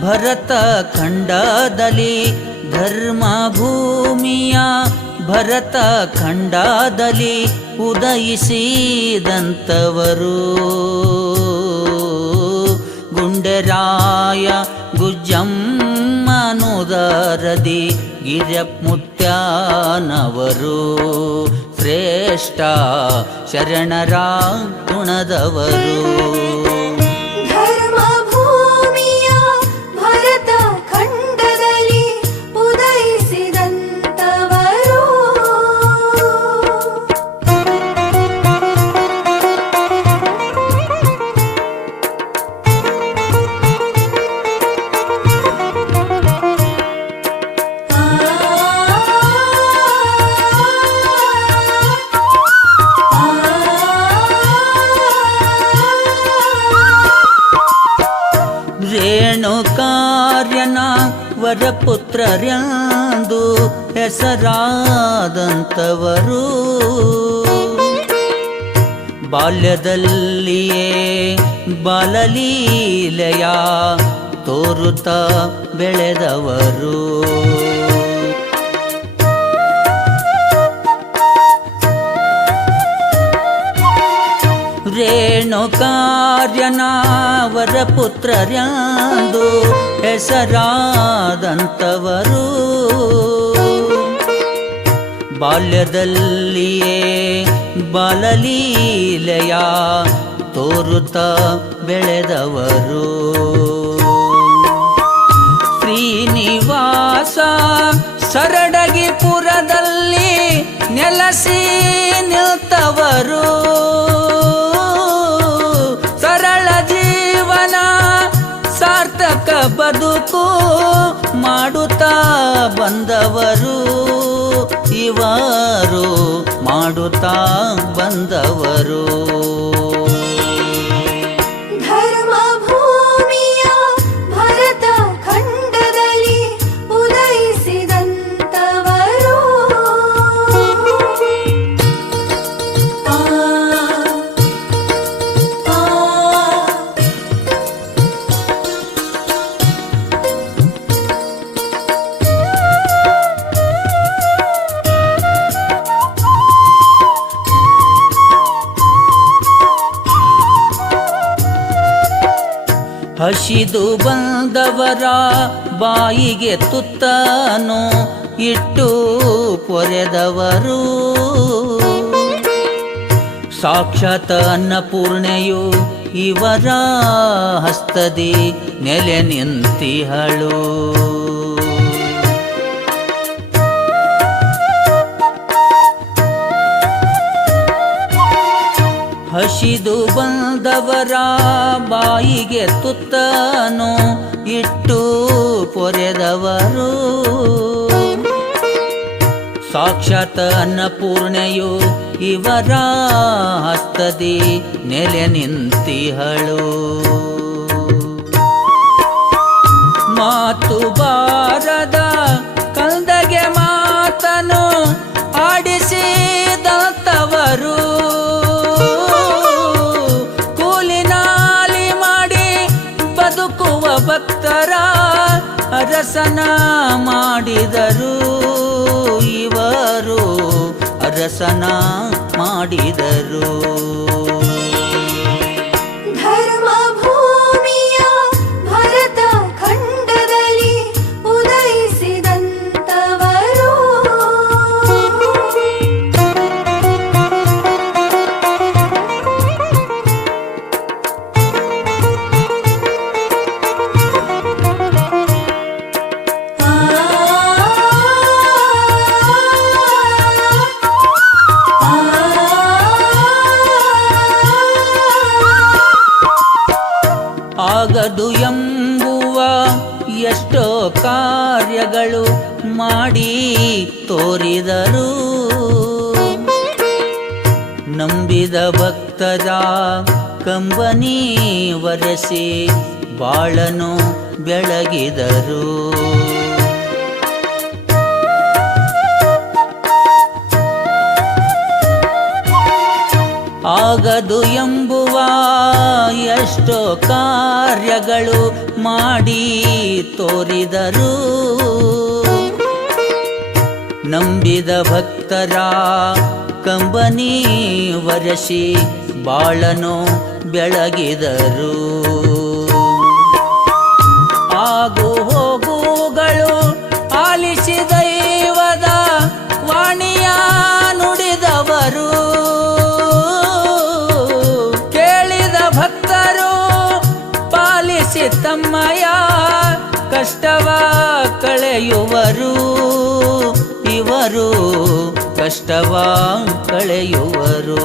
ಭರತ ಖಂಡದಲ್ಲಿ ಧರ್ಮ ಭೂಮಿಯ ಭರತ ಖಂಡದಲ್ಲಿ ಉದಯಿಸಿದಂಥವರು. ಗುಂಡೆರಾಯ ಗುಜ್ಜಮ್ಮನುದರದಿ ಗಿರಮುತ್ಯಾನವರು. ಶ್ರೇಷ್ಠ ಶರಣರ ಗುಣದವರು ವರಪುತ್ರರ್ಯಾಂದು ಹೆಸರಾದಂಥವರು ಬಾಲ್ಯದಲ್ಲಿಯೇ ಬಾಲಲೀಲೆಯ ತೋರುತ್ತ ಬೆಳೆದವರು. ರೇಣುಕಾರ್ಯನ ವರಪುತ್ರರ್ಯಾಂದು ಹೆಸರಾದಂಥವರು ಬಾಲ್ಯದಲ್ಲಿಯೇ ಬಾಲಲೀಲೆಯ ತೋರುತ್ತ ಬೆಳೆದವರು. ಶ್ರೀನಿವಾಸ ಸರಡಗಿಪುರದಲ್ಲಿ ನೆಲಸಿ ನಿಲ್ತವರು. ಇವರು ಮಾಡುತ್ತಾ ಬಂದವರು. ಹಸಿದು ಬಂದವರ ಬಾಯಿಗೆ ತುತ್ತನು ಇಟ್ಟು ಪೊರೆದವರು ಸಾಕ್ಷಾತ್ ಅನ್ನಪೂರ್ಣೆಯು ಇವರ ಹಸ್ತದಿ ನೆಲೆ ನಿಂತಿಹಳು. ಹಸಿದು ಬಂದವರ ಬಾಯಿಗೆ ತುತ್ತನು ಇಟ್ಟು ಪೊರೆದವರು. ಸಾಕ್ಷಾತ್ ಅನ್ನಪೂರ್ಣೆಯು ಇವರ ಹಸ್ತದಿ ನೆಲೆ ನಿಂತಿಹಳು. ಮಾತು ಬಾರದ ಮಾಡಿದರು. ಇವರು ಅರಸನ ಮಾಡಿದರು. ತೋರಿದರು ನಂಬಿದ ಭಕ್ತದ ಕಂಬನಿ ವರೆಸಿ ಬಾಳನು ಬೆಳಗಿದರು. ಆಗದು ಎಂಬುವ ಎಷ್ಟೋ ಕಾರ್ಯಗಳು ಮಾಡಿ ತೋರಿದರು. ನಂಬಿದ ಭಕ್ತರ ಕಂಬನಿ ವರಸಿ ಬಾಳನು ಬೆಳಗಿದರು. ಆಗು ಹೋಗುಗಳು ಆಲಿಸಿ ದೈವದ ವಾಣಿಯ ನುಡಿದವರು. ಕೇಳಿದ ಭಕ್ತರು ಪಾಲಿಸಿ ತಮ್ಮಯ ಕಷ್ಟವ ಕಳೆಯುವರು. ಇವರು ಕಷ್ಟವ ಕಳೆಯುವರು.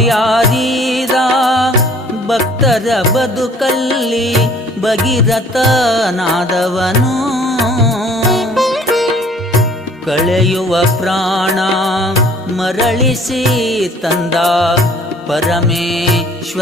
ಬಾಯಾರೀದ ಭಕ್ತರ ಬದುಕಲ್ಲಿ ಭಗೀರಥನಾದವನು. ಕಳೆಯುವ ಪ್ರಾಣ ಮರಳಿಸಿ ತಂದ ಪರಮೇಶ್ವರನಿವನು.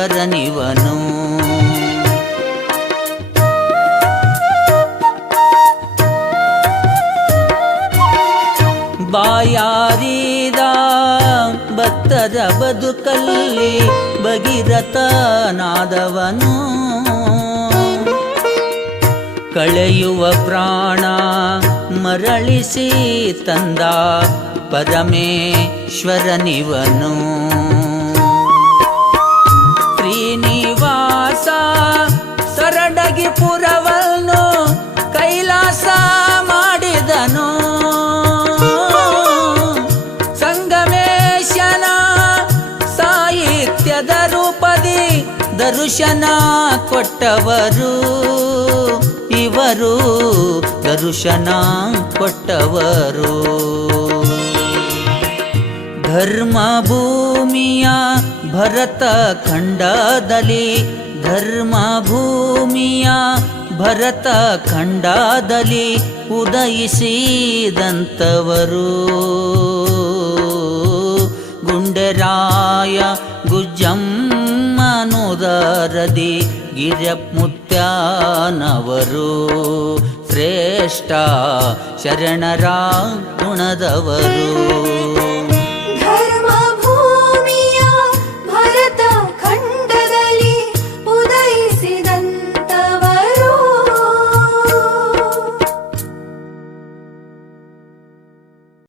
ಭಕ್ತರ ಬದುಕಲ್ಲಿ ಭಗೀರಥನಾದವನು. ಕಳೆಯುವ ಪ್ರಾಣ ಮರಳಿಸಿ ತಂದ ಪರಮೇಶ್ವರನಿವನು. ದರ್ಶನ ಕೊಟ್ಟವರು. ಇವರು ದರ್ಶನ ಕೊಟ್ಟವರು. ಧರ್ಮ ಭೂಮಿಯ ಭರತ ಖಂಡದಲ್ಲಿ, ಧರ್ಮ ಭೂಮಿಯ ಭರತ ಖಂಡದಲ್ಲಿ ಉದಯಿಸಿದಂಥವರು. ಗುಂಡರಾಯ ಗುಜ್ಜಮ್ಮನುದರದಿ ಗಿರಮುತ್ಯಾನವರು ಶ್ರೇಷ್ಠ ಶರಣರ ಗುಣದವರು.